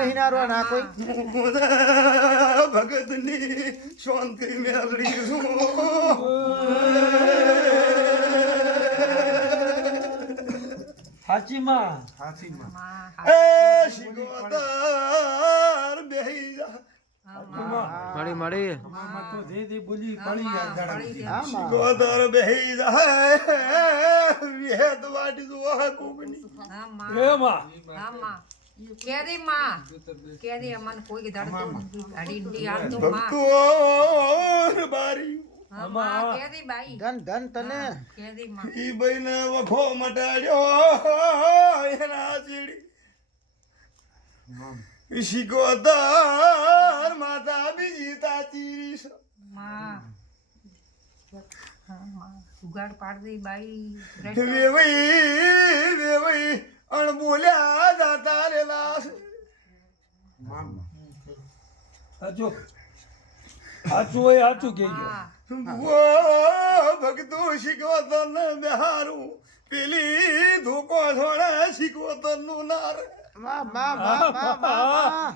નહીં નારો ના કોઈ ભગતની શાંતિ મેળવી છું સાચી માં એ શિકોતર બેહી જા મળી તો જે બોલી પડી યાર હા માં શિકોતર બેહી જાય વેદ વાટી જો કોકની એ માં ભક્તો બારી ધન ધન તને ઈ બઈને વખો મટાડ્યો એના ચીડી શિકોતર માતા બીજી તાચીરી છે ઉગાડ પાડવી બાઈ વેવઈ અણબોલ્યા જાતા રેલા છે સાચું હોય સાચું કહેજો વો ભક્તો શિકોતર ને બહારું પેલી ધોકો છોડે શિકોતર નું નાર માં માં માં માં માં